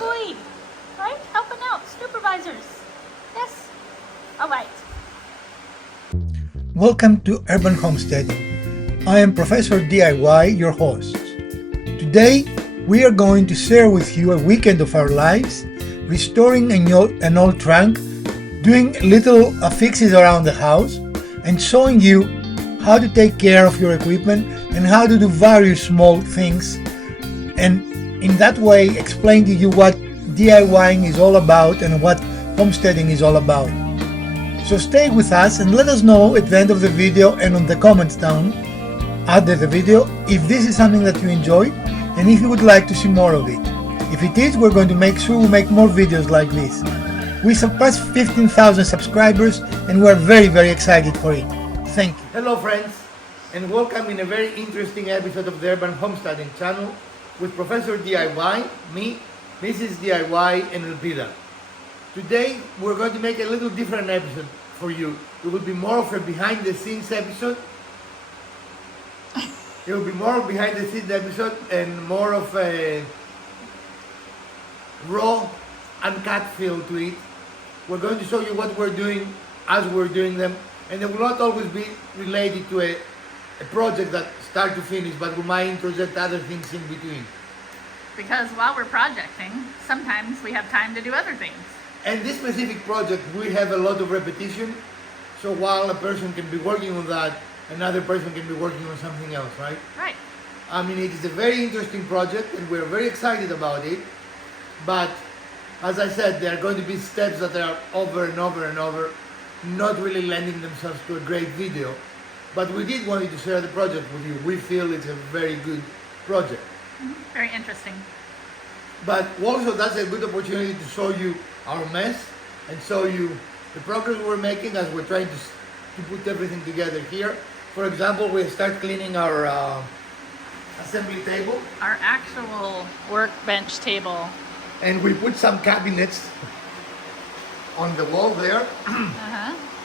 boy. Right? Helping out. Supervisors. Yes. All right. Welcome to Urban Homesteading. I am Professor DIY, your host. Today, we are going to share with you a weekend of our lives, restoring an old trunk, doing little fixes around the house, and showing you how to take care of your equipment and how to do various small things, and in that way explain to you what DIYing is all about and what homesteading is all about. So stay with us and let us know at the end of the video and on the comments down under the video if this is something that you enjoy and if you would like to see more of it. If it is, we're going to make sure we make more videos like this. We surpassed 15,000 subscribers and we're very excited for it. Thank you. Hello friends, and welcome in a very interesting episode of the Urban Homesteading channel with Professor DIY, me, Mrs. DIY, and Elvira. Today we're going to make a little different episode for you. It will be more of a behind the scenes episode. It will be more of a behind the scenes episode and more of a raw, uncut feel to it. We're going to show you what we're doing as we're doing them, and they will not always be related to a project that start to finish, but we might interject other things in between. Because while we're projecting, sometimes we have time to do other things. And this specific project, we have a lot of repetition, so while a person can be working on that, another person can be working on something else, right? Right. I mean, it is a very interesting project and we're very excited about it, but as I said, there are going to be steps that are over and over and over, not really lending themselves to a great video. But we did want to share the project with you. We feel it's a very good project. Very interesting. But also that's a good opportunity to show you our mess and show you the progress we're making as we're trying to put everything together here. For example, we start cleaning our assembly table. Our actual workbench table. And we put some cabinets on the wall there.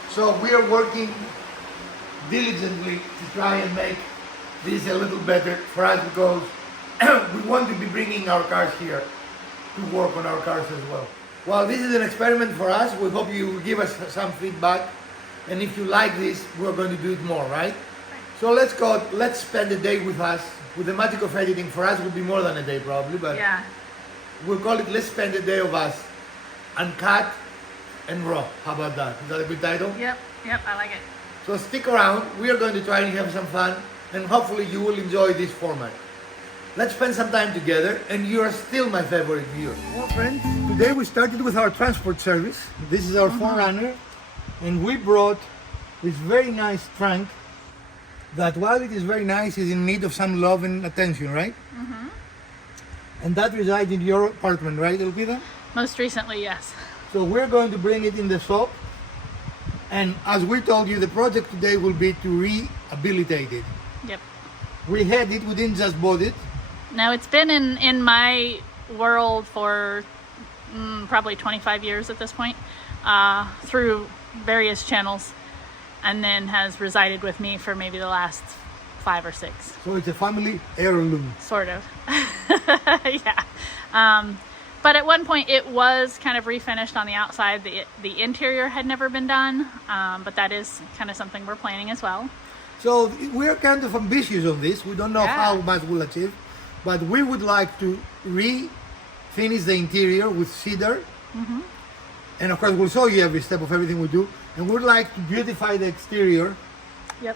So we are working diligently to try and make this a little better for us because we want to be bringing our cars here to work on our cars as well. Well, this is an experiment for us. We hope you will give us some feedback, and if you like this, we're going to do it more, right? So let's spend a day with us. With the magic of editing, for us it will be more than a day probably, but yeah, we'll call it Let's Spend a Day of Us, Uncut and Raw. How about that? Is that a good title? Yep, I like it. So stick around, we are going to try and have some fun, and hopefully you will enjoy this format. Let's spend some time together, and you are still my favorite viewer. Well friends, today we started with our transport service. This is our Forerunner, and we brought this very nice trunk that, while it is very nice, is in need of some love and attention, right? And that resides in your apartment, right, Elvira? Most recently, yes. So we're going to bring it in the shop. And as we told you, the project today will be to rehabilitate it. Yep. We had it, we didn't just bought it. Now it's been in my world for probably 25 years at this point, through various channels, and then has resided with me for maybe the last 5 or 6. So it's a family heirloom. Sort of. Yeah. But at one point it was kind of refinished on the outside. The interior had never been done, but that is kind of something we're planning as well. So we're kind of ambitious on this. We don't know how much we'll achieve, but we would like to finish the interior with cedar. And of course we'll show you every step of everything we do. And we'd like to beautify the exterior. Yep.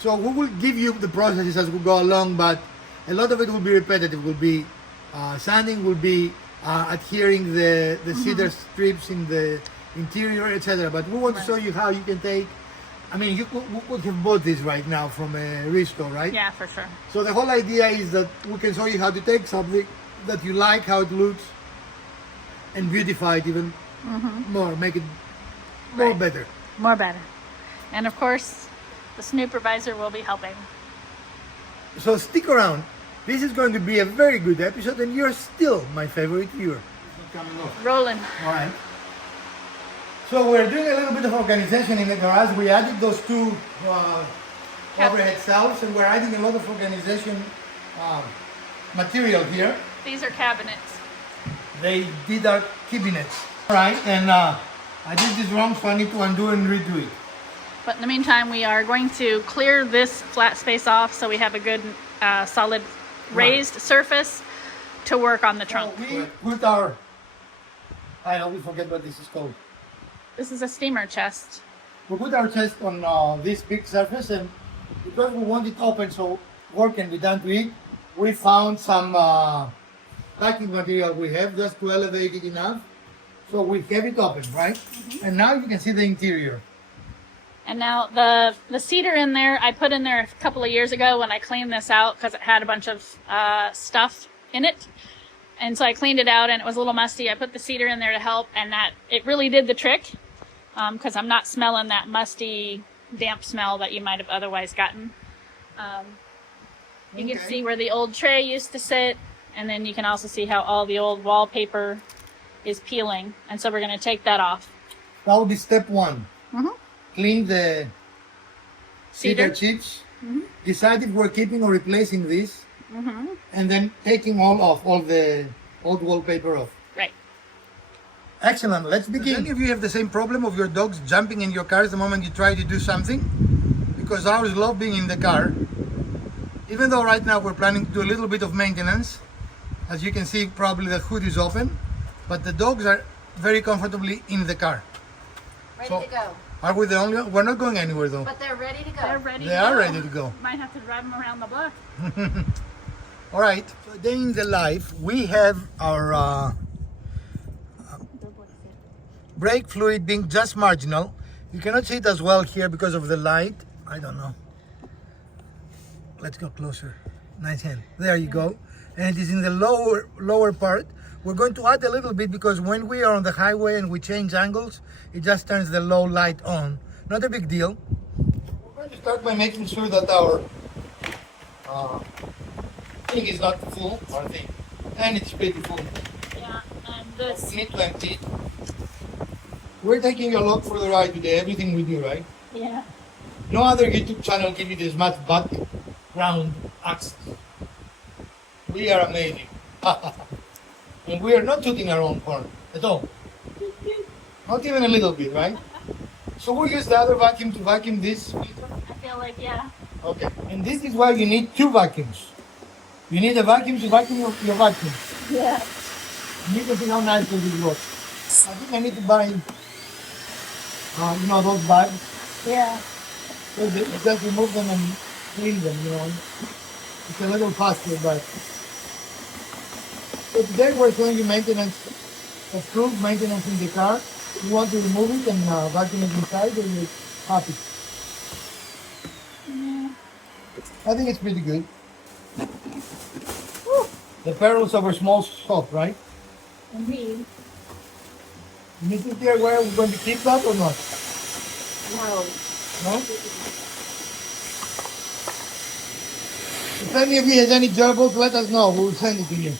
So we will give you the processes as we go along, but a lot of it will be repetitive. Will be sanding, will be adhering the cedar strips in the interior, etc. But we want to show you how you can take. I mean, we could have bought this right now from a restore, right? Yeah, for sure. So the whole idea is that we can show you how to take something that you like, how it looks, and beautify it even more, make it more better. More better. And of course, the supervisor will be helping. So stick around. This is going to be a very good episode, and you're still my favorite viewer. Rolling. All right. So we're doing a little bit of organization in the garage. We added those two overhead shelves, and we're adding a lot of organization material here. These are cabinets. they did our cabinets. Alright, and I did this wrong, so I need to undo and redo it. But in the meantime, we are going to clear this flat space off so we have a good solid raised surface to work on the trunk. So we put our, I always forget what this is called. This is a steamer chest. We put our chest on this big surface, and because we want it open so work can be done to it, we found some packing material we have just to elevate it enough. So we have it open, right? Mm-hmm. And now you can see the interior. And now the cedar in there, I put in there a couple of years ago when I cleaned this out because it had a bunch of stuff in it. And so I cleaned it out and it was a little musty. I put the cedar in there to help, and that it really did the trick because I'm not smelling that musty, damp smell that you might have otherwise gotten. You can see where the old tray used to sit, and then you can also see how all the old wallpaper is peeling. And so we're going to take that off. That would be step one. Mm-hmm. Clean the cedar chips, decide if we're keeping or replacing this, and then taking all the old wallpaper off. Right. Excellent, let's begin. Does any of you have the same problem of your dogs jumping in your cars the moment you try to do something? Because ours love being in the car. Even though right now we're planning to do a little bit of maintenance. As you can see, probably the hood is open, but the dogs are very comfortably in the car. Ready to go. Are we the only one? We're not going anywhere though. But they're ready to go. They're ready. They are ready to go. Might have to drive them around the block. All right. Today in the life, we have our brake fluid being just marginal. You cannot see it as well here because of the light. I don't know. Let's go closer. Nice hand. There you go. And it is in the lower part. We're going to add a little bit because when we are on the highway and we change angles, it just turns the low light on. Not a big deal. We're going to start by making sure that our thing is not full, our thing. And it's pretty full. Yeah, and this. We need to empty it. We're taking a lot for the ride today, everything we do, right? Yeah. No other YouTube channel give you this much background access. We are amazing. And we are not tooting our own horn at all. Not even a little bit, right? So we'll use the other vacuum to vacuum this filter. I feel like, yeah. Okay, and this is why you need two vacuums. You need a vacuum to vacuum your vacuum. Yeah. You need to see how nice this will work. I think I need to buy, those bags. Yeah. So just remove them and clean them, It's a little faster, but... So today we're showing you maintenance, approved maintenance in the car. You want to remove it and vacuum it inside, or you're happy? Yeah. I think it's pretty good. Woo. The perils of a small shop, right? Indeed. You need to hear where we're going to keep that or not? No. No? If any of you has any gerbils, let us know. We'll send it to you.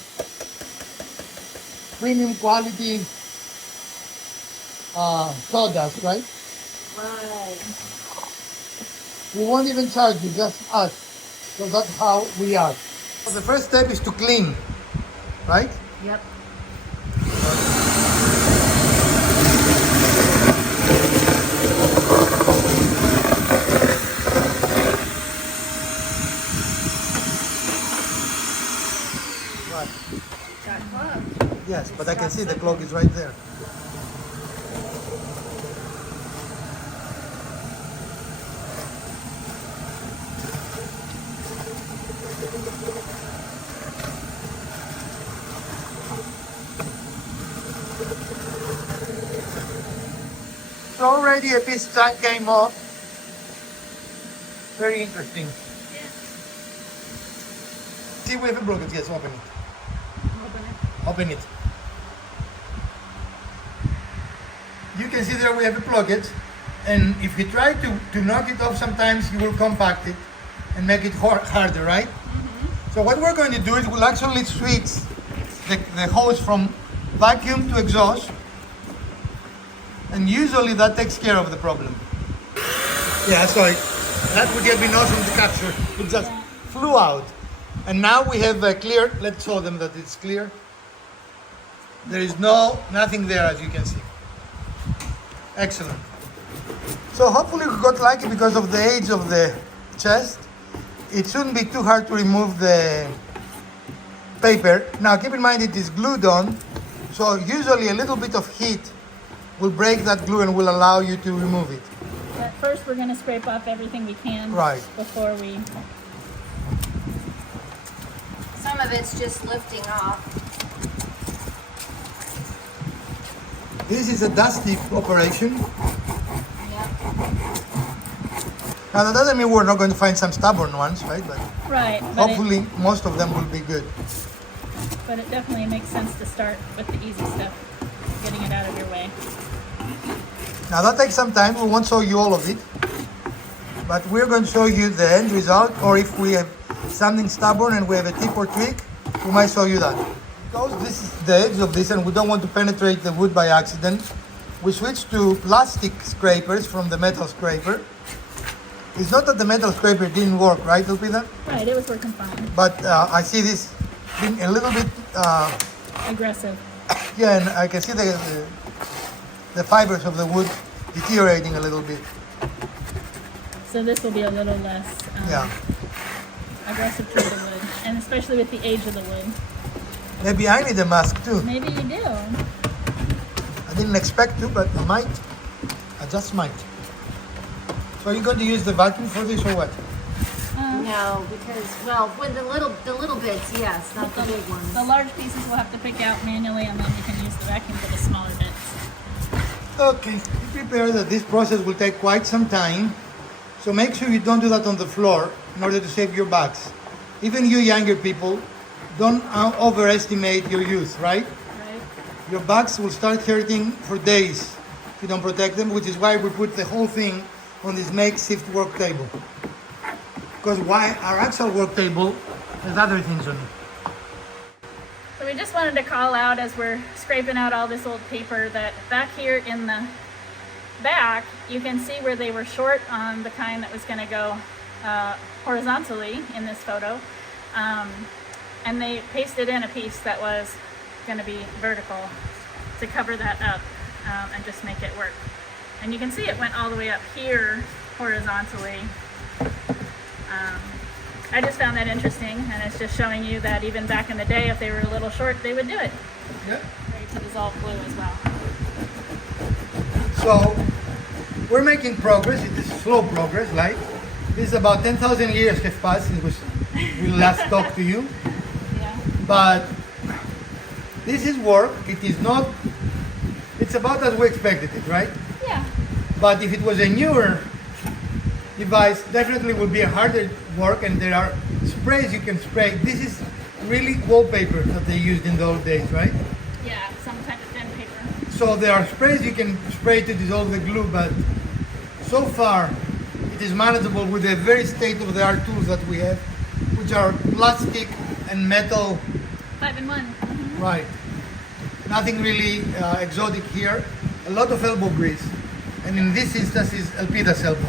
Premium quality sawdust, right? Right. We won't even charge you, just us. So that's how we are. So the first step is to clean, right? Yep. Right. Got clogged. Yes, but I can see the clog is right there. So already a piston came off. Very interesting. Yeah. See, we have a broken. Yes, open it. Open it. Open it. You can see there we have a blockage, and if you try to knock it off, sometimes you will compact it and make it harder, right? So what we're going to do is we'll actually switch the hose from vacuum to exhaust, and usually that takes care of the problem. Yeah, sorry. That would have been awesome to capture. It just flew out. And now we have a clear, let's show them that it's clear. There is nothing there, as you can see. Excellent. So hopefully we got lucky because of the age of the chest. It shouldn't be too hard to remove the paper. Now keep in mind it is glued on, so usually a little bit of heat will break that glue and will allow you to remove it. But first we're going to scrape off everything we can Right. before we... Some of it's just lifting off. This is a dusty operation. Yep. Now that doesn't mean we're not going to find some stubborn ones, right? But Right. But hopefully most of them will be good. but it definitely makes sense to start with the easy stuff, getting it out of your way. Now that takes some time. We won't show you all of it, but we're going to show you the end result, or if we have something stubborn and we have a tip or trick, we might show you that. Because this is the edge of this and we don't want to penetrate the wood by accident, we switched to plastic scrapers from the metal scraper. It's not that the metal scraper didn't work, right, Elpida? Right, it was working fine. But I see this being a little bit, Aggressive. yeah, and I can see the fibers of the wood deteriorating a little bit. So this will be a little less Yeah. aggressive toward the wood, and especially with the age of the wood. Maybe I need a mask too. Maybe you do. I didn't expect to, but I might. I just might. So are you going to use the vacuum for this or what? No, because well, with the little bits, yes, not the big ones. The large pieces we'll have to pick out manually, and then we can use the vacuum for the smaller bits. Okay, be prepared that this process will take quite some time. So make sure you don't do that on the floor in order to save your backs. Even you younger people, don't overestimate your youth, right? Right? Your backs will start hurting for days if you don't protect them, which is why we put the whole thing on this makeshift work table. Because why our actual work table has other things on it. So we just wanted to call out, as we're scraping out all this old paper, that back here in the back, you can see where they were short on the kind that was going to go horizontally in this photo. And they pasted in a piece that was going to be vertical to cover that up and just make it work. And you can see it went all the way up here horizontally. I just found that interesting, and it's just showing you that even back in the day, if they were a little short, they would do it. Yeah. Ready to dissolve glue as well. So we're making progress. It is slow progress, right? This is about 10,000 years have passed since we last talked to you. Yeah. But this is work. It is not, it's about as we expected it, right? Yeah. But if it was a newer device, definitely would be a harder work, and there are sprays you can spray. This is really wallpaper that they used in the old days, right? Yeah, some kind of thin paper. So there are sprays you can spray to dissolve the glue, but so far it is manageable with the very state-of-the-art tools that we have, which are plastic and metal. 5-in-1. Mhm. Right. Nothing really exotic here. A lot of elbow grease. And in this instance is Elpida's elbow.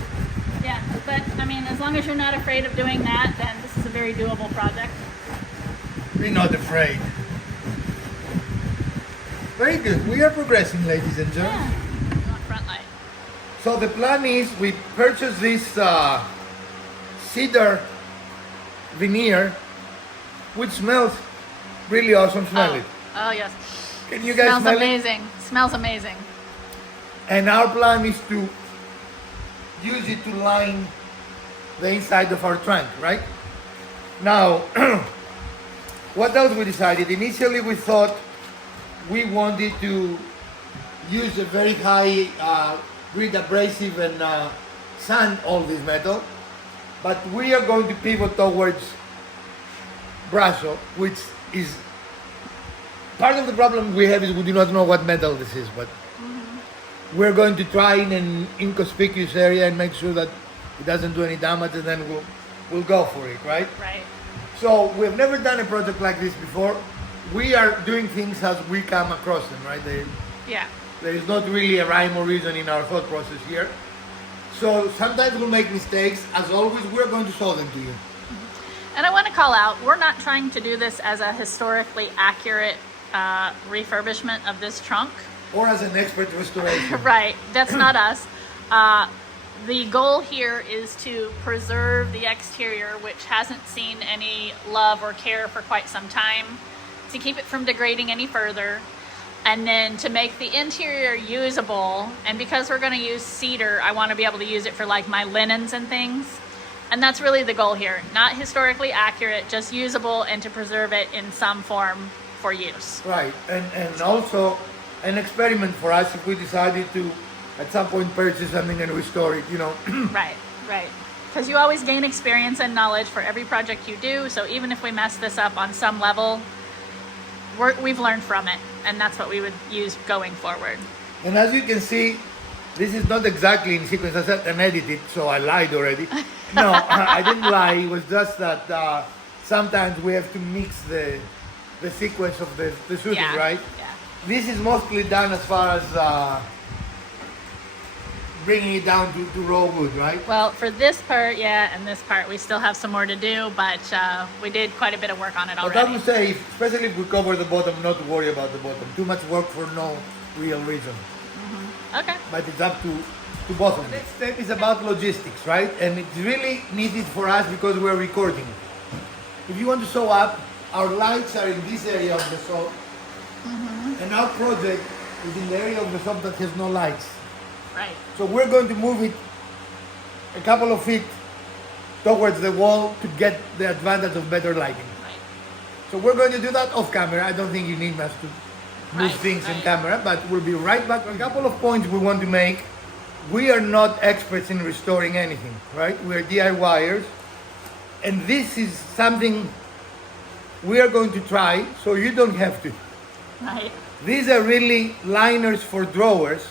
Yeah, but I mean, as long as you're not afraid of doing that, then this is a very doable project. We're not afraid. Very good. We are progressing, ladies and gentlemen. Yeah. You want front light. So the plan is we purchase this cedar veneer, which smells really awesome. Smell it. Oh yes. Can you guys Smells smell it? amazing. Smells amazing. And our plan is to use it to line the inside of our trunk, right? Now, what else we decided? Initially we thought we wanted to use a very high grit abrasive and sand all this metal, but we are going to pivot towards Brasso, which is part of the problem we have is we do not know what metal this is, but we're going to try in an inconspicuous area and make sure that it doesn't do any damage, and then we'll go for it, right? Right. So we've never done a project like this before. We are doing things as we come across them, right? Yeah. There is not really a rhyme or reason in our thought process here. So sometimes we'll make mistakes. As always, we're going to show them to you. And I want to call out, we're not trying to do this as a historically accurate refurbishment of this trunk. Or as an expert restoration. Right, that's not us. The goal here is to preserve the exterior, which hasn't seen any love or care for quite some time, to keep it from degrading any further, and then to make the interior usable. And because we're going to use cedar, I want to be able to use it for like my linens and things. And that's really the goal here. Not historically accurate, just usable, and to preserve it in some form for use. Right, and also an experiment for us if we decided to at some point purchase something and restore it, you know. Right. Because you always gain experience and knowledge for every project you do. So even if we mess this up on some level, we've learned from it. And that's what we would use going forward. And as you can see, this is not exactly in sequence. I said and edited, so I lied already. No, I didn't lie. It was just that sometimes we have to mix the sequence of the shooting, right? Yeah. This is mostly done as far as bringing it down to raw wood, right? Well, for this part, yeah, and this part, we still have some more to do, but we did quite a bit of work on it But already. I would say, especially if we cover the bottom, not to worry about the bottom. Too much work for no real reason. Okay. But it's up to both of them. The next step is about logistics, right? And it's really needed for us because we're recording. If you want to sew up, our lights are in this area of the shop, and our project is in the area of the shop that has no lights. Right. So we're going to move it a couple of feet towards the wall to get the advantage of better lighting. Right. So we're going to do that off camera. I don't think you need us to move Right, things in right. camera, but we'll be right back. A couple of points we want to make. We are not experts in restoring anything, right? We're DIYers. And this is something we are going to try, so you don't have to. Right. These are really liners for drawers,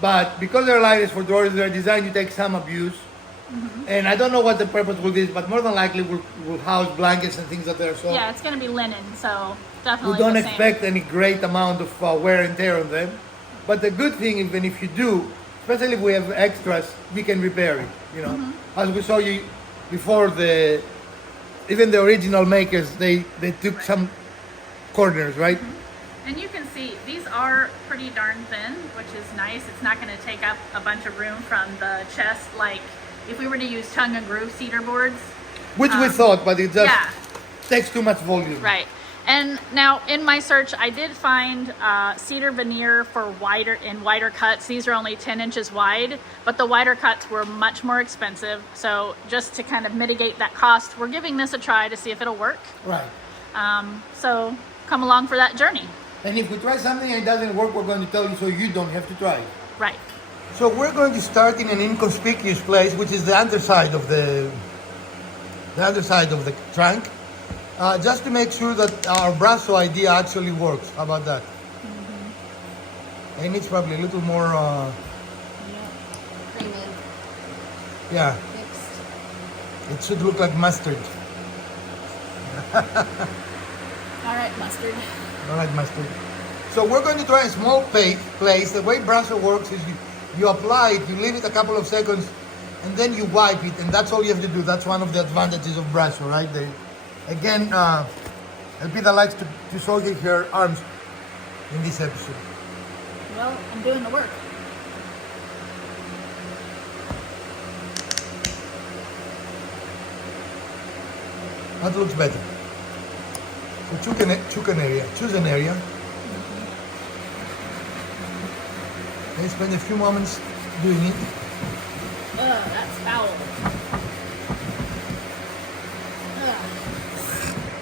but because they're liners for drawers, they're designed to take some abuse. And I don't know what the purpose will be, but more than likely we'll house blankets and things that are so. Yeah, it's going to be linen, so definitely We don't the same. expect any great amount of wear and tear on them. But the good thing, even if you do, especially if we have extras, we can repair it. You know, as we saw you before, even the original makers, they took some corners, right? And you can see these are pretty darn thin, which is nice. It's not going to take up a bunch of room from the chest like if we were to use tongue and groove cedar boards. Which we thought, but it just Yeah. takes too much volume. Right. And now in my search, I did find cedar veneer for wider cuts. These are only 10 inches wide, but the wider cuts were much more expensive. So just to kind of mitigate that cost, we're giving this a try to see if it'll work. Right. So come along for that journey. And if we try something and it doesn't work, we're going to tell you so you don't have to try it. Right. So we're going to start in an inconspicuous place, which is the underside of the trunk, just to make sure that our brasso idea actually works. How about that? And it's probably a little more, Creamy, yeah, mixed. it should look like mustard. All right, mustard. All right, mustard. So we're going to try a small place. The way brasso works is you apply it, you leave it a couple of seconds, and then you wipe it, and that's all you have to do. That's one of the advantages of brasso, right? Again, Elpida likes to show you her arms in this episode. Well, I'm doing the work. That looks better. So choose an area. Then spend a few moments doing it. Ugh, that's foul.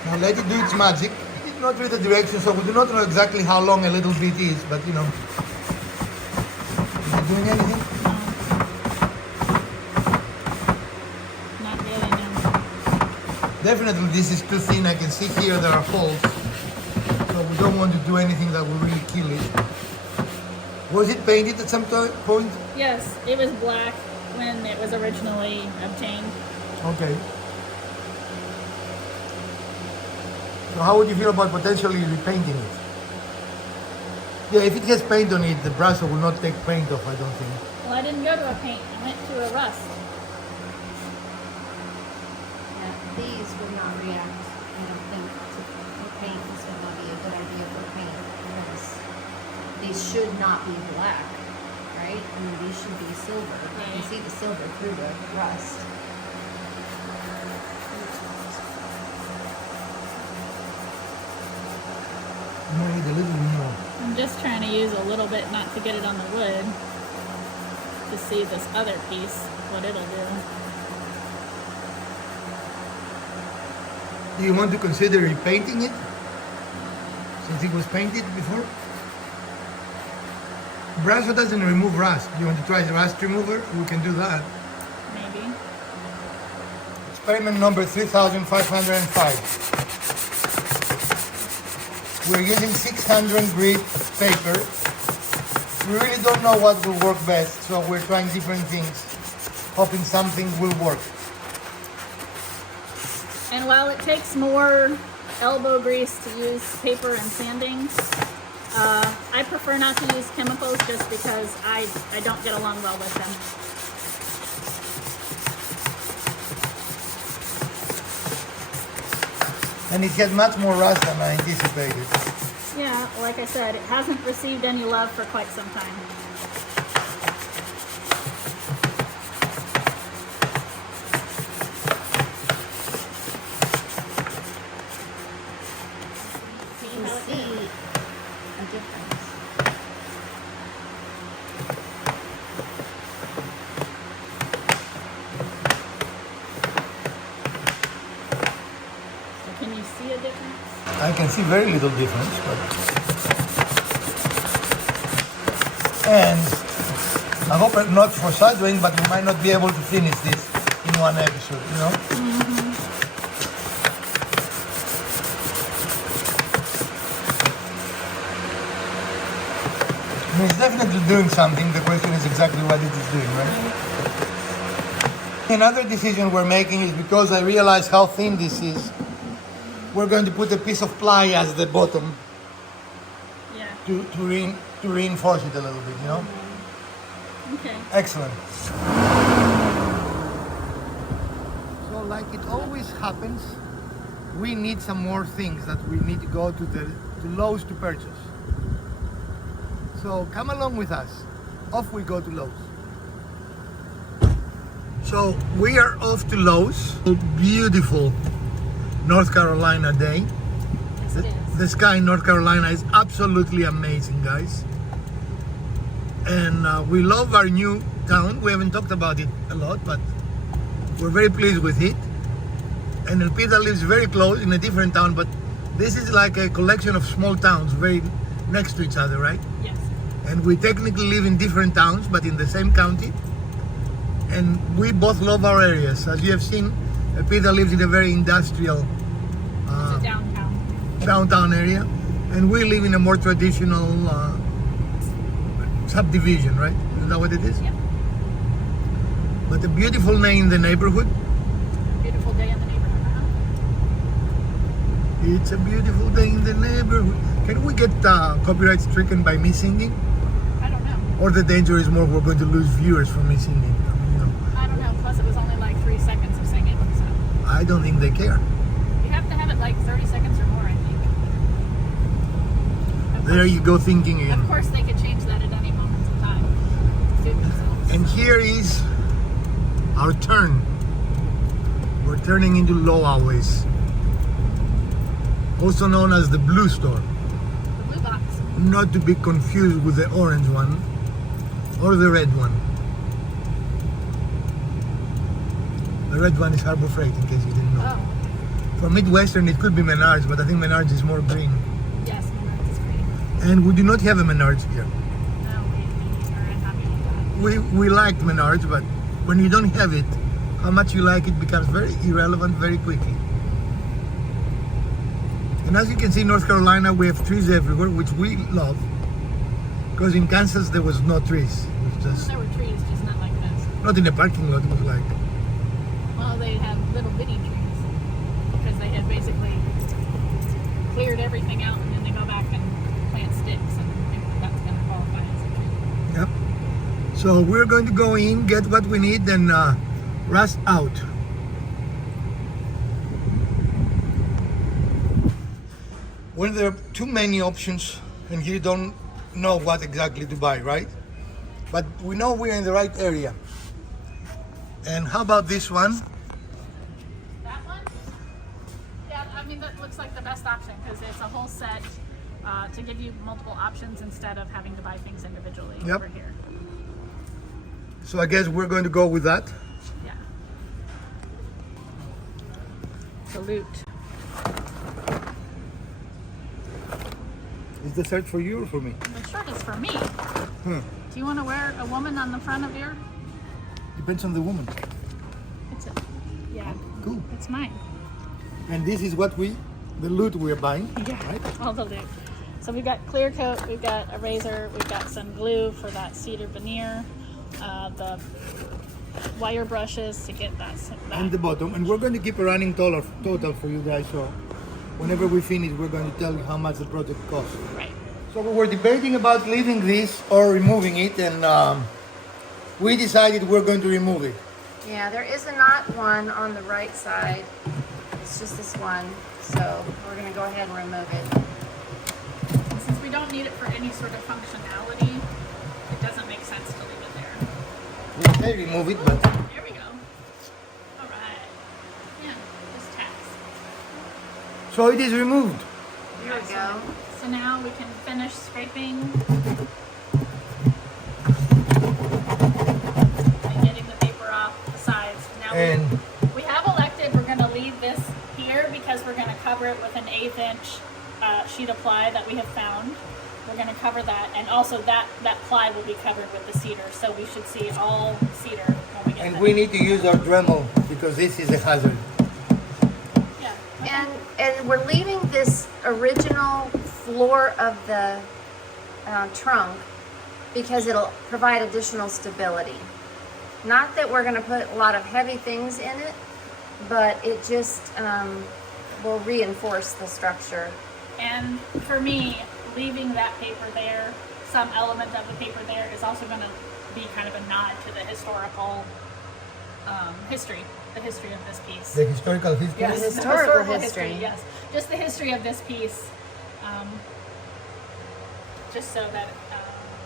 Now let it do its magic. It's not read the directions, so we do not know exactly how long a little bit is, but you know. Is it doing anything? Not really, no. Definitely this is too thin. I can see here there are holes. So we don't want to do anything that will really kill it. Was it painted at some point? Yes, it was black when it was originally obtained. Okay. So how would you feel about potentially repainting it? Yeah, if it has paint on it, the brasso will not take paint off, I don't think. Well, I didn't go to a paint. I went to a rust. Yeah, these would not react, I don't think. paint, this would not be a good idea for paint because these should not be black, right? I mean, these should be silver. You can see the silver through the rust. Might need a little more. I'm just trying to use a little bit not to get it on the wood to see this other piece, what it'll do. Do you want to consider repainting it? Since it was painted before? Brasso doesn't remove rust. You want to try the rust remover? We can do that. Maybe. Experiment number 3505. We're using 600 grit paper. We really don't know what will work best, so we're trying different things, hoping something will work. And while it takes more elbow grease to use paper and sanding, I prefer not to use chemicals just because I don't get along well with them. And it has much more rust than I anticipated. Yeah, like I said, it hasn't received any love for quite some time. You can see a difference. So can you see a difference? I can see very little difference, but... And I hope I'm not foreshadowing, but we might not be able to finish this in one episode, you know? I mean, it's definitely doing something. The question is exactly what it is doing, right? Another decision we're making is because I realize how thin this is, we're going to put a piece of ply as the bottom Yeah. to reinforce it a little bit, you know? Okay. Excellent. So like it always happens, we need some more things that we need to go to Lowe's to purchase. So come along with us. Off we go to Lowe's. So we are off to Lowe's. A beautiful North Carolina day. Yes, it is. The sky in North Carolina is absolutely amazing, guys. And we love our new town. We haven't talked about it a lot, but we're very pleased with it. And Elpida lives very close in a different town, but this is like a collection of small towns very next to each other, right? Yes. And we technically live in different towns, but in the same county. And we both love our areas. As you have seen, Elpida lives in a very industrial It's a downtown area, and we live in a more traditional subdivision, right? Isn't that what it is? Yep. But a beautiful day in the neighborhood. Beautiful day in the neighborhood. It's a beautiful day in the neighborhood. Can we get copyright stricken by me singing? I don't know. Or the danger is more we're going to lose viewers from me singing? You know, I don't know. Plus, it was only like 3 seconds of singing, so I don't think they care. you have to have it like 30 seconds or more, I think. Of There course- you go thinking again. Of course, they could change that at any moment in time. Suit themselves. And here is our turn. We're turning into Lowaways, also known as the blue store, The blue box. not to be confused with the orange one or the red one. The red one is Harbor Freight, in case you didn't know. Oh, For Midwestern, it could be Menards, but I think Menards is more green. yes, Menards is great. And we do not have a Menards here. No, we are unhappy with that. We liked Menards, but when you don't have it, how much you like it becomes very irrelevant very quickly. And as you can see, in North Carolina, we have trees everywhere, which we love. Because in Kansas, there was no trees. It was just, There were trees, just not like this. not in the parking lot, it was like, Well, they have little bitty trees because they had basically cleared everything out, and then they go back and plant sticks, and I think that's going to qualify as a tree. yep. So we're going to go in, get what we need, and rust out. when there are too many options and you don't know what exactly to buy, right? But we know we're in the right area. And how about this one? That one? Yeah, I mean, that looks like the best option because it's a whole set to give you multiple options instead of having to buy things individually Yep. over here. So I guess we're going to go with that. Yeah. Salute. Is the shirt for you or for me? The shirt is for me. Hmm. Do you want to wear a woman on the front of your? Depends on the woman. It's a, yeah. Cool. It's mine. And this is what the loot we're buying. Yeah. Right? All the loot. So we've got clear coat, we've got a razor, we've got some glue for that cedar veneer, the wire brushes to get that. And the bottom. And we're going to keep a running total for you guys. So whenever we finish, we're going to tell you how much the project costs. Right. So we were debating about leaving this or removing it, and we decided we're going to remove it. Yeah, there is a knot one on the right side. It's just this one, so we're gonna go ahead and remove it. And since we don't need it for any sort of functionality, it doesn't make sense to leave it there. We may remove it, but Here we go. All right. Yeah, just taps. so it is removed. Here we go. So now we can finish scraping and getting the paper off the sides. Now And we have elected we're going to leave this here because we're going to cover it with an 1/8 inch sheet of ply that we have found. We're going to cover that, and also that ply will be covered with the cedar, so we should see all cedar when we get and that. we need to use our Dremel because this is a hazard. Yeah. Okay. And we're leaving this original floor of the trunk because it'll provide additional stability. Not that we're going to put a lot of heavy things in it, but it just will reinforce the structure. And for me, leaving that paper there, some element of the paper there, is also going to be kind of a nod to the historical history, the history of this piece. The historical history. Yes, The the historical history. Yes, just the history of this piece, just so that.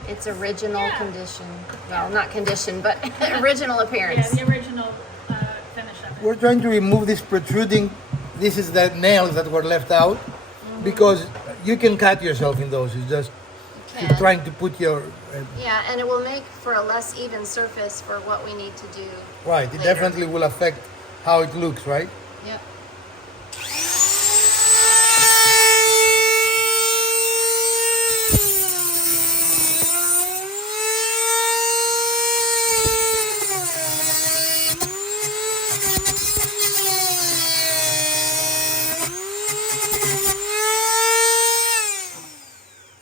Its original Yeah. condition. Well, not condition, but original Yeah, appearance. the original finish of it. We're trying to remove this protruding. This is the nails that were left out because you can cut yourself in those. It's just you're trying to put your Yeah, and it will make for a less even surface for what we need to do. right. It later. definitely will affect how it looks, right? Yep.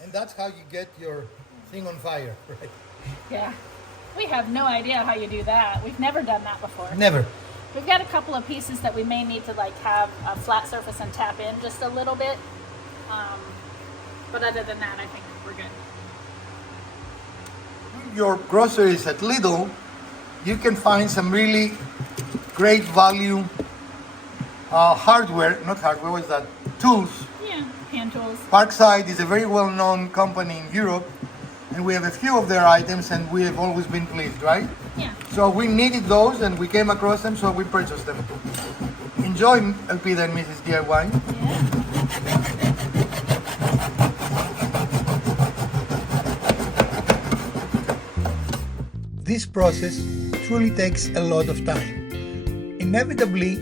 And that's how you get your thing on fire, right? Yeah, we have no idea how you do that. We've never done that before. Never. We've got a couple of pieces that we may need to like have a flat surface and tap in just a little bit. But other than that, I think we're good. Your groceries at Lidl, you can find some really great value hardware, not hardware, what is that? Tools. Yeah, hand tools. Parkside is a very well-known company in Europe, and we have a few of their items, and we have always been pleased, right? Yeah. So we needed those, and we came across them, so we purchased them. Enjoy, Elpida and Mrs. DIY. Yeah. This process truly takes a lot of time. Inevitably,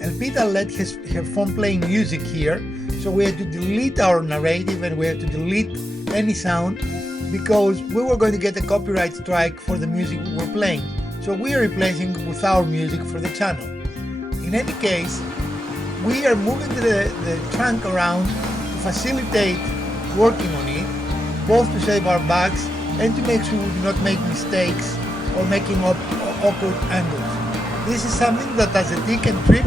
Elpida let her phone playing music here, so we had to delete our narrative and we had to delete any sound because we were going to get a copyright strike for the music we were playing. So we are replacing with our music for the channel. In any case, we are moving the trunk around to facilitate working on it, both to save our backs and to make sure we do not make mistakes or making up awkward angles. This is something that as a tick and trick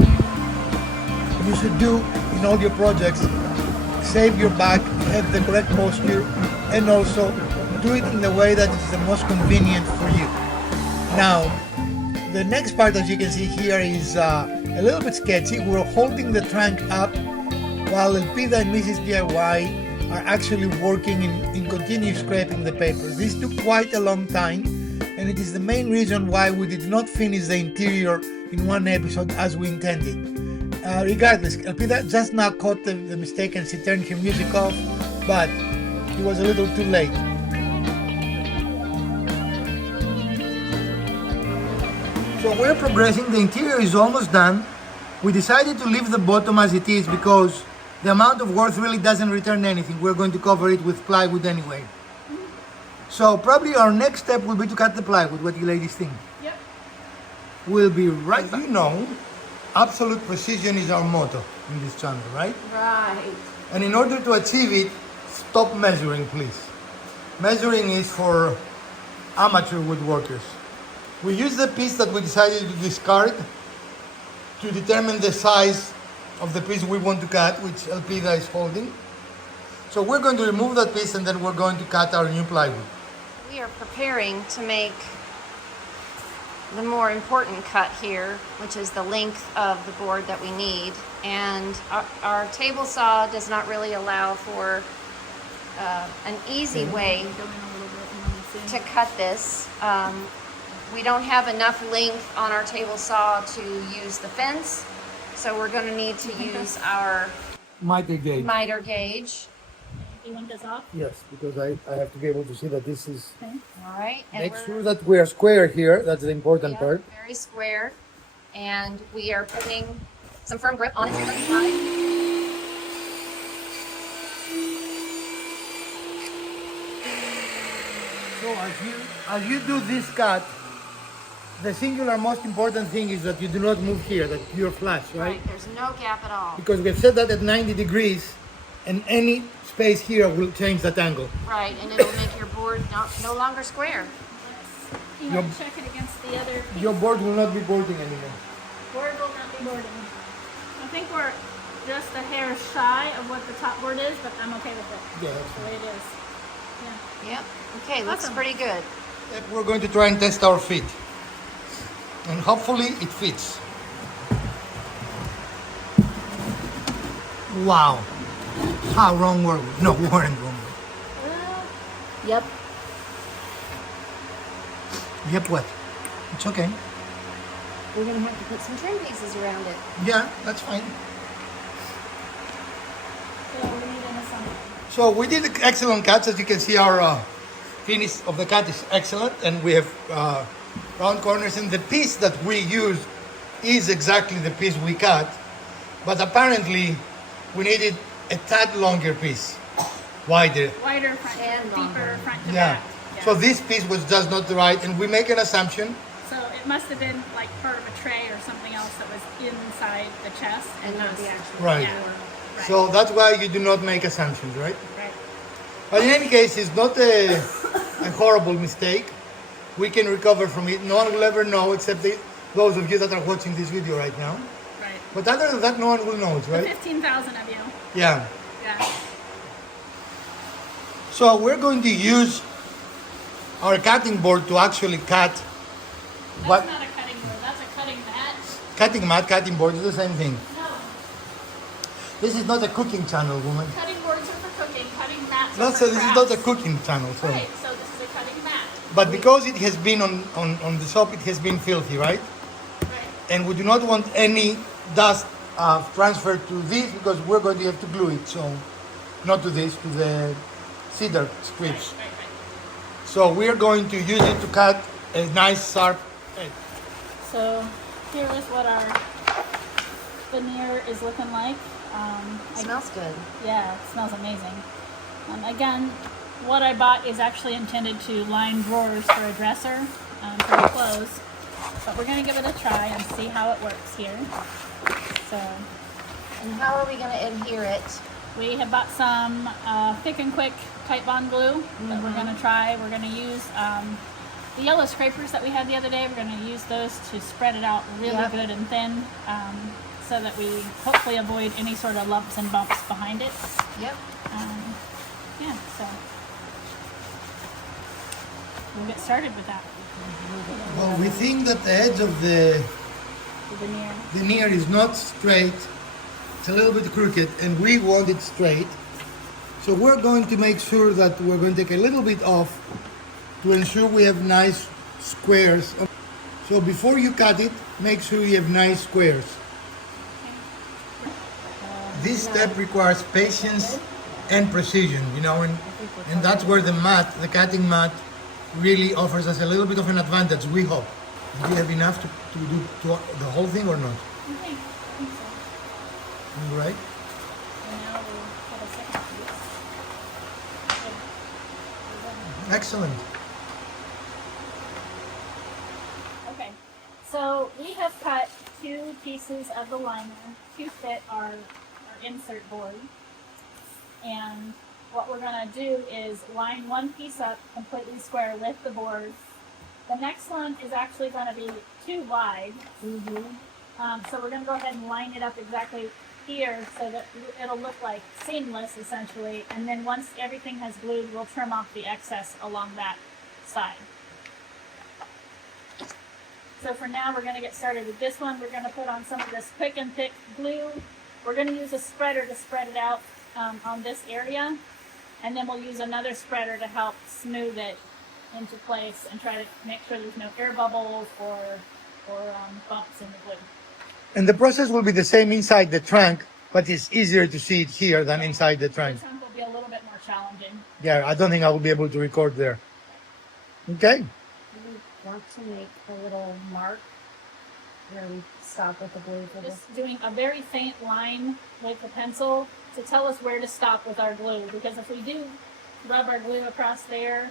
you should do in all your projects. Save your back, have the correct posture, and also do it in the way that is the most convenient for you. Now, the next part, as you can see here, is a little bit sketchy. We're holding the trunk up while Elpida and Mrs. DIY are actually working in continuous scraping the paper. This took quite a long time, and it is the main reason why we did not finish the interior in one episode as we intended. Regardless, Elpida just now caught the mistake and she turned her music off, but it was a little too late. So we're progressing, the interior is almost done. We decided to leave the bottom as it is because the amount of work really doesn't return anything. We're going to cover it with plywood anyway. So probably our next step will be to cut the plywood. What do you ladies think? Yep. We'll be right back. You know, absolute precision is our motto in this channel, right? Right. And in order to achieve it, stop measuring, please. Measuring is for amateur woodworkers. We use the piece that we decided to discard to determine the size of the piece we want to cut, which Elpida is holding. So we're going to remove that piece and then we're going to cut our new plywood. We are preparing to make the more important cut here, which is the length of the board that we need. And our table saw does not really allow for an easy way to cut this. We don't have enough length on our table saw to use the fence, so we're going to need to use our Miter gauge. miter gauge. You want this off? Yes, because I have to be able to see that this is... Okay. All right, and Make we're sure that we are square here, that's the important part. very square, and we are putting some firm grip on it. So as you do this cut, the singular most important thing is that you do not move here, that you're flush, right? Right, there's no gap at all. Because we've set that at 90 degrees, and any space here will change that angle. Right, and it'll make your board no longer square. You Your- have to check it against the other piece. Your board will not be boarding anymore. Board will not be boarding. I think we're just a hair shy of what the top board is, but I'm okay with it. Yeah, that's The way it is. Yeah. Yep, okay, looks Awesome. pretty good. We're going to try and test our fit. And hopefully it fits. Wow. How wrong were we? No, we weren't wrong. Yep. Yep, what? It's okay. We're gonna have to put some trim pieces around it. Yeah, that's fine. So we need an assembly. So we did excellent cuts. As you can see, our finish of the cut is excellent, and we have round corners. And the piece that we use is exactly the piece we cut, but apparently we needed a tad longer piece, wider. Wider front, And deeper longer. front to Yeah. back. Yeah. So this piece was just not right, and we make an assumption. So it must have been like part of a tray or something else that was inside the chest and not the actual. Right. Yeah. Right. So that's why you do not make assumptions, right? Right. But in any case, it's not a horrible mistake. We can recover from it. No one will ever know except those of you that are watching this video right now. Right. But other than that, no one will know it, The right? 15,000 of you. Yeah. Yeah. So we're going to use our cutting board to actually cut. That's What? not a cutting board. That's a cutting mat. Cutting mat, cutting board is the same thing. No. This is not a cooking channel, woman. Cutting boards are for cooking. Cutting mats are Let's for say this is not a crafts. cooking channel. So. Right. So this is a cutting mat. But because it has been on the soap, it has been filthy, right? Right. And we do not want any dust transferred to this because we're going to have to glue it. So, not to this, to the cedar strips. Right. So we are going to use it to cut a nice sharp edge. So here is what our veneer is looking like. Smells good. Yeah, it smells amazing. Again, what I bought is actually intended to line drawers for a dresser for the clothes. But we're going to give it a try and see how it works here. So And how are we gonna adhere it? we have bought some Thick and Quick Tight Bond glue that we're going to try. We're going to use the yellow scrapers that we had the other day. We're going to use those to spread it out really Yep. good and thin so that we hopefully avoid any sort of lumps and bumps behind it. Yep. Yeah, so we'll get started with that. Well, we think that the edge of the The veneer. veneer is not straight. It's a little bit crooked and we want it straight. So we're going to make sure that we're going to take a little bit off to ensure we have nice squares. So before you cut it, make sure you have nice squares. This step requires patience and precision, you know, and that's where the cutting mat, really offers us a little bit of an advantage, we hope. Do you have enough to do the whole thing or not? Okay, I think so. All right. And now we'll put a second piece. Excellent. Okay, so we have cut 2 pieces of the liner to fit our insert board. And what we're going to do is line one piece up completely square with the board. The next one is actually going to be too wide. So we're going to go ahead and line it up exactly here so that it'll look like seamless essentially. And then once everything has glued, we'll trim off the excess along that side. So for now, we're going to get started with this one. We're going to put on some of this quick and thick glue. We're going to use a spreader to spread it out on this area. And then we'll use another spreader to help smooth it into place and try to make sure there's no air bubbles or bumps in the glue. And the process will be the same inside the trunk, but it's easier to see it here than inside the trunk. The trunk will be a little bit more challenging. Yeah, I don't think I will be able to record there. Okay. We want to make a little mark where we stop with the glue for this. Just doing a very faint line with the pencil to tell us where to stop with our glue, because if we do rub our glue across there,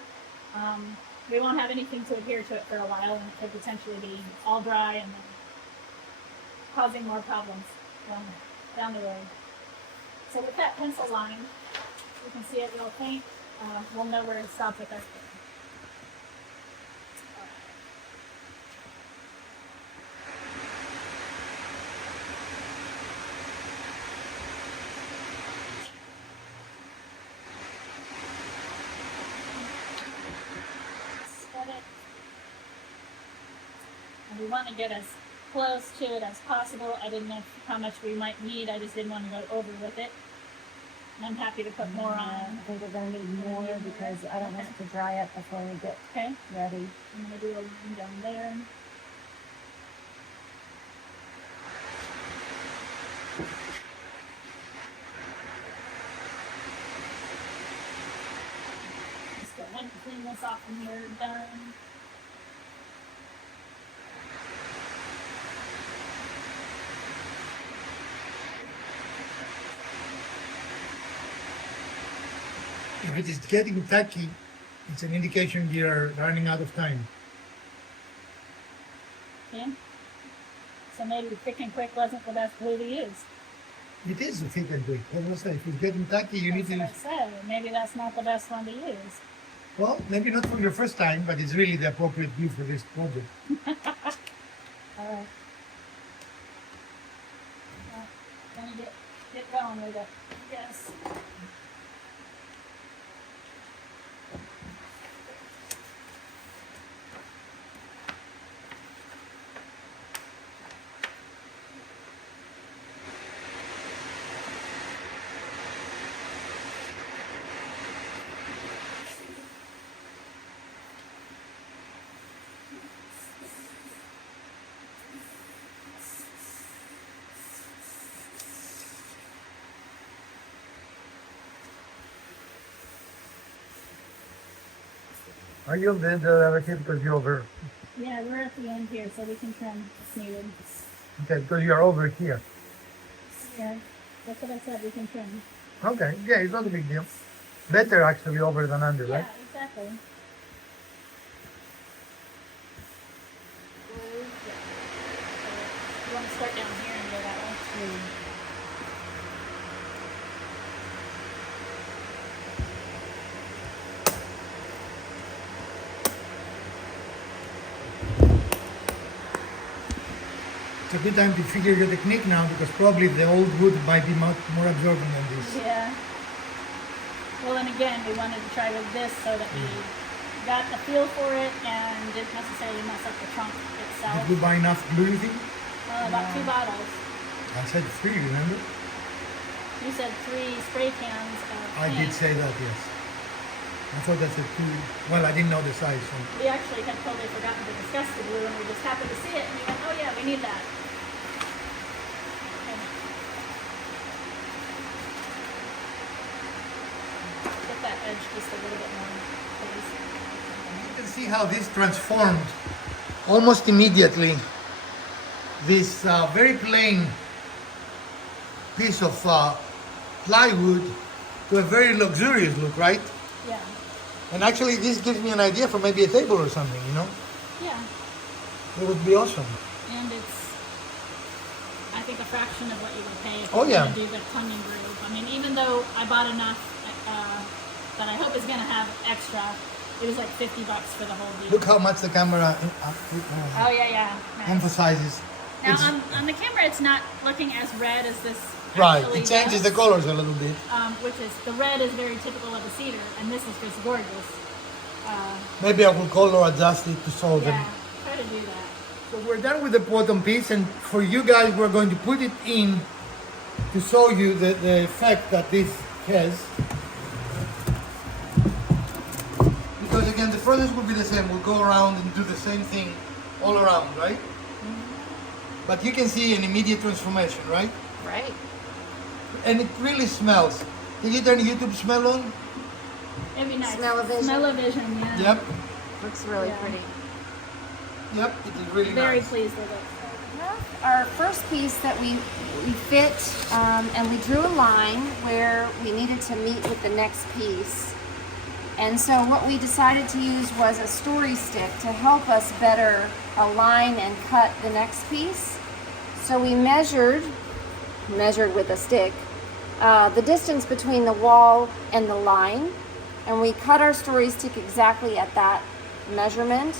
we won't have anything to adhere to it for a while, and it could potentially be all dry and then causing more problems down the road. So with that pencil line, you can see it real faint. We'll know where to stop with our glue. And we want to get as close to it as possible. I didn't know how much we might need. I just didn't want to go over with it. And I'm happy to put more on. I think we're going to need more because I don't want it to dry up before we get ready. I'm going to do a line down there. Just go ahead and clean this off from here. Done. If it is getting tacky, it's an indication you're running out of time. Okay. So maybe thick and quick wasn't the best glue to use. It is a thick and quick. As I say, if it's getting tacky, you need to That's use. what I said. Maybe that's not the best one to use. Well, maybe not for your first time, but it's really the appropriate glue for this project. All right. Well, gonna get going with it. Yes. Are you then the because you're over? Yeah, we're at the end here, so we can trim if needed. Okay, because you're over here. Yeah, that's what I said, we can trim. Okay, yeah, it's not a big deal. Better actually over than under, Yeah, right? exactly. You want to start down here and go that way? It's a good time to figure your technique now because probably the old wood might be much more absorbent than this. Yeah. Well, and again, we wanted to try with this so that we got a feel for it and didn't necessarily mess up the trunk itself. Did you buy enough glue, you think? About 2 bottles. I said 3, remember? You said 3 spray cans of I paint. did say that, yes. I thought that's a 2. Well, I didn't know the size. So. We actually had totally forgotten to discuss the glue, and we just happened to see it, and we went, oh yeah, we need that. Okay. Get that edge just a little bit more, please. You can see how this transformed almost immediately this very plain piece of plywood to a very luxurious look, right? Yeah. And actually this gives me an idea for maybe a table or something, you know? Yeah. It would be awesome. And it's, I think, a fraction of what you would pay if Oh, you yeah. were to do the tonguing groove. I mean, even though I bought enough that I hope is going to have extra, it was like $50 for the whole deal. Look how much the camera Oh, yeah. Nice. emphasizes. Now, It's- on the camera, it's not looking as red as this right, actually it changes the does, colors a little bit. which is, the red is very typical of a cedar, and this is just gorgeous. Maybe I will color adjust it to show them. Yeah, try to do that. So we're done with the bottom piece, and for you guys, we're going to put it in to show you the effect that this has. Because again, the process will be the same. We'll go around and do the same thing all around, right? But you can see an immediate transformation, right? Right. And it really smells. Did you turn YouTube smell on? It'd be nice. Smell-o-vision. Smell-o-vision, yeah. Yep. Looks really Yeah. pretty. Yep, it is really Very nice. pleased with it. Our first piece that we fit, and we drew a line where we needed to meet with the next piece. And so what we decided to use was a story stick to help us better align and cut the next piece. So we measured with a stick, the distance between the wall and the line, and we cut our story stick exactly at that measurement.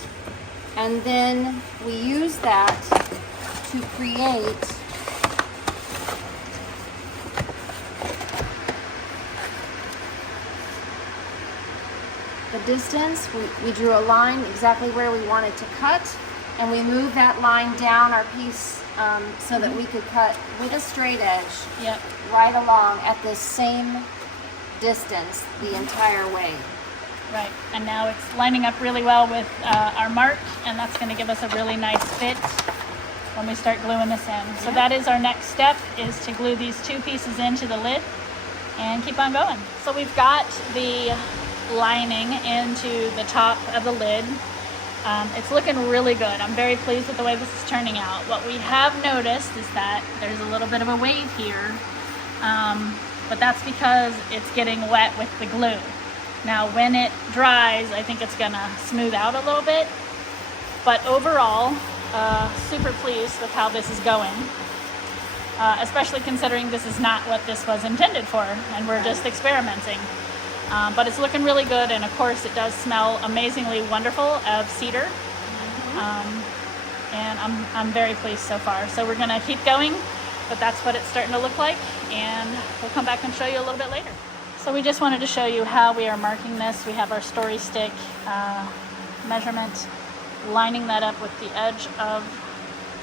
And then we use that to create the distance. We drew a line exactly where we wanted to cut, and we moved that line down our piece so that we could cut with a straight edge Yep. right along at the same distance the entire way. Right, and now it's lining up really well with our mark, and that's going to give us a really nice fit when we start gluing this in. So that is our next step, is to glue these 2 pieces into the lid and keep on going. So we've got the lining into the top of the lid. It's looking really good. I'm very pleased with the way this is turning out. What we have noticed is that there's a little bit of a wave here, but that's because it's getting wet with the glue. Now when it dries, I think it's gonna smooth out a little bit, but overall, super pleased with how this is going, especially considering this is not what this was intended for, and we're just experimenting. But it's looking really good, and of course it does smell amazingly wonderful of cedar, and I'm very pleased so far. So we're gonna keep going, but that's what it's starting to look like, and we'll come back and show you a little bit later. So we just wanted to show you how we are marking this. We have our story stick measurement, lining that up with the edge of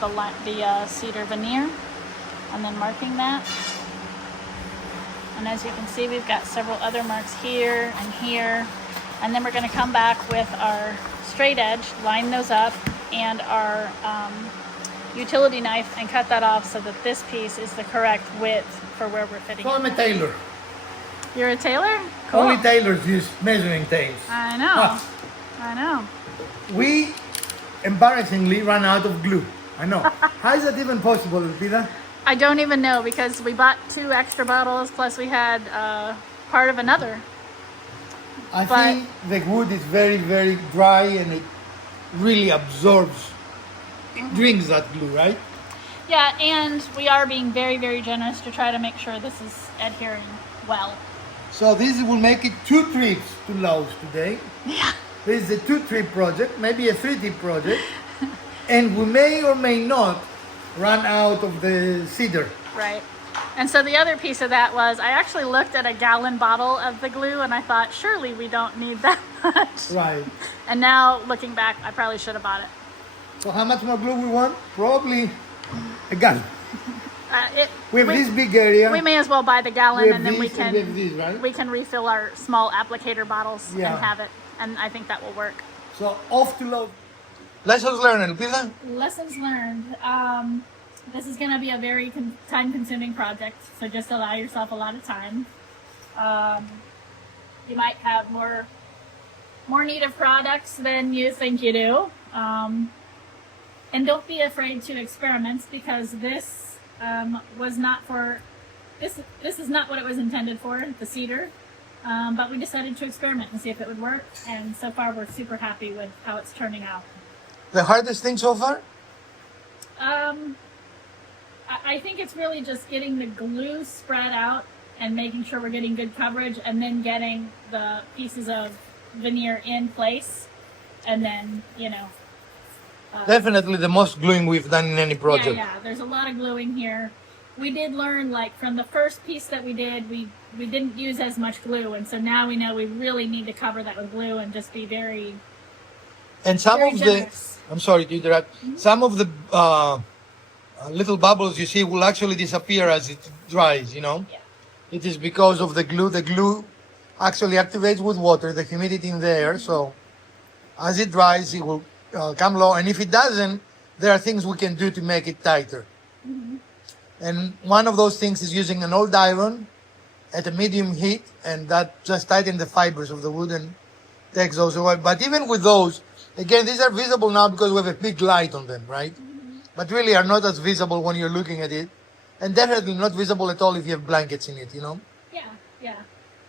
the cedar veneer, and then marking that. And as you can see, we've got several other marks here and here. And then we're going to come back with our straight edge, line those up, and our utility knife, and cut that off so that this piece is the correct width for where we're fitting So I'm it. a tailor. You're a tailor? Cool. Only tailors use measuring tapes. I know. Ah. I know. We embarrassingly ran out of glue. I know. How is that even possible, Lupita? I don't even know, because we bought 2 extra bottles, plus we had part of another. I But- think the wood is very, very dry, and it really absorbs, it drinks that glue, right? Yeah, and we are being very, very generous to try to make sure this is adhering well. So this will make it 2 trips to Laos today. Yeah. This is a 2-trip project, maybe a 3-trip project. And we may or may not run out of the cedar. Right. And so the other piece of that was, I actually looked at a gallon bottle of the glue, and I thought, surely we don't need that much. Right. And now, looking back, I probably should have bought it. So how much more glue we want? Probably a gallon. We have this big area. We may as well buy the gallon, We have and then this and we have this, right? we can refill our small applicator bottles Yeah. and have it, and I think that will work. So off to load. Lessons learned, Elpida? Lessons learned. This is going to be a very time-consuming project, so just allow yourself a lot of time. You might have more need of products than you think you do. And don't be afraid to experiment, because this was not for this is not what it was intended for, the cedar. But we decided to experiment and see if it would work, and so far we're super happy with how it's turning out. The hardest thing so far? I think it's really just getting the glue spread out and making sure we're getting good coverage, and then getting the pieces of veneer in place, and then, you know. Definitely the most gluing we've done in any project. Yeah, there's a lot of gluing here. We did learn, like, from the first piece that we did, we didn't use as much glue, and so now we know we really need to cover that with glue and just be very, And some very of generous. I'm sorry to interrupt, some of the little bubbles you see will actually disappear as it dries, you know? Yeah. It is because of the glue. The glue actually activates with water, the humidity in the air, so as it dries, it will come low. And if it doesn't, there are things we can do to make it tighter. And one of those things is using an old iron at a medium heat, and that just tightens the fibers of the wood and takes those away. But even with those, again, these are visible now because we have a big light on them, right? But really are not as visible when you're looking at it. And definitely not visible at all if you have blankets in it, you know? Yeah.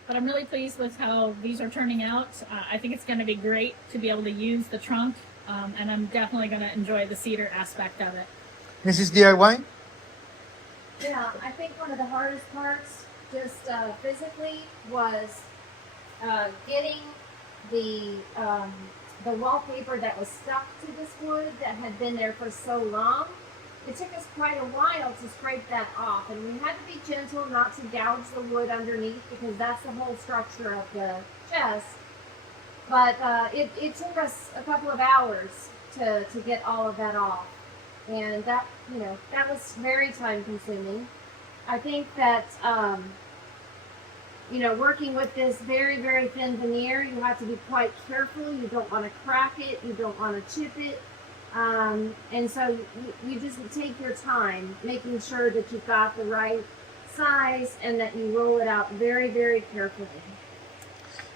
But I'm really pleased with how these are turning out. I think it's going to be great to be able to use the trunk, and I'm definitely going to enjoy the cedar aspect of it. Mrs. DIY? Yeah, I think one of the hardest parts, just physically, was getting the wallpaper that was stuck to this wood that had been there for so long. It took us quite a while to scrape that off, and we had to be gentle not to gouge the wood underneath, because that's the whole structure of the chest. But it took us a couple of hours to get all of that off. And that, you know, that was very time consuming. I think that, you know, working with this very, very thin veneer, you have to be quite careful. You don't want to crack it. You don't want to chip it. And so you just take your time, making sure that you've got the right size and that you roll it out very, very carefully.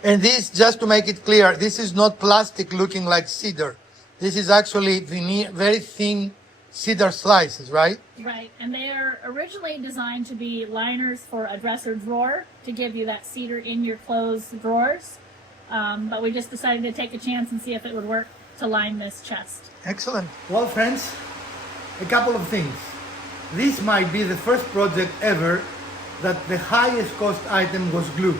And this, just to make it clear, this is not plastic looking like cedar. This is actually veneer, very thin cedar slices, right? Right, and they are originally designed to be liners for a dresser drawer to give you that cedar in your clothes drawers. But we just decided to take a chance and see if it would work to line this chest. Excellent. Well, friends, a couple of things. This might be the first project ever that the highest cost item was glue.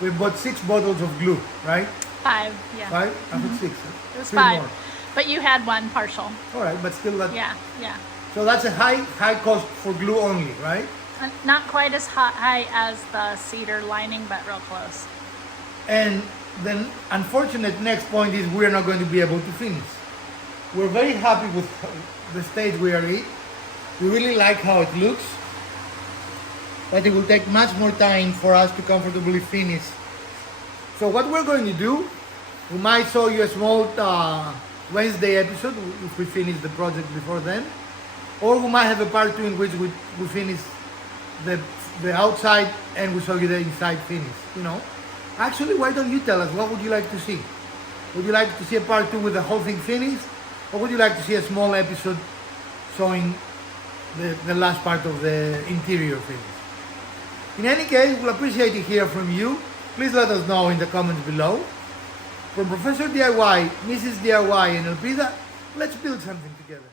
We bought 6 bottles of glue, right? 5, yeah. 5? I put 6. It was 3 5, more. but you had one partial. All right, but still that. Yeah. So that's a high cost for glue only, right? Not quite as high as the cedar lining, but real close. And then unfortunate next point is we're not going to be able to finish. We're very happy with the stage we are in. We really like how it looks, but it will take much more time for us to comfortably finish. So what we're going to do, we might show you a small Wednesday episode if we finish the project before then, or we might have a part 2 in which we finish the outside and we show you the inside finish, you know. Actually, why don't you tell us, what would you like to see? Would you like to see a part 2 with the whole thing finished? Or would you like to see a small episode showing the last part of the interior finish? In any case, we'll appreciate to hear from you. Please let us know in the comments below. From Professor DIY, Mrs. DIY and Elpida, let's build something together.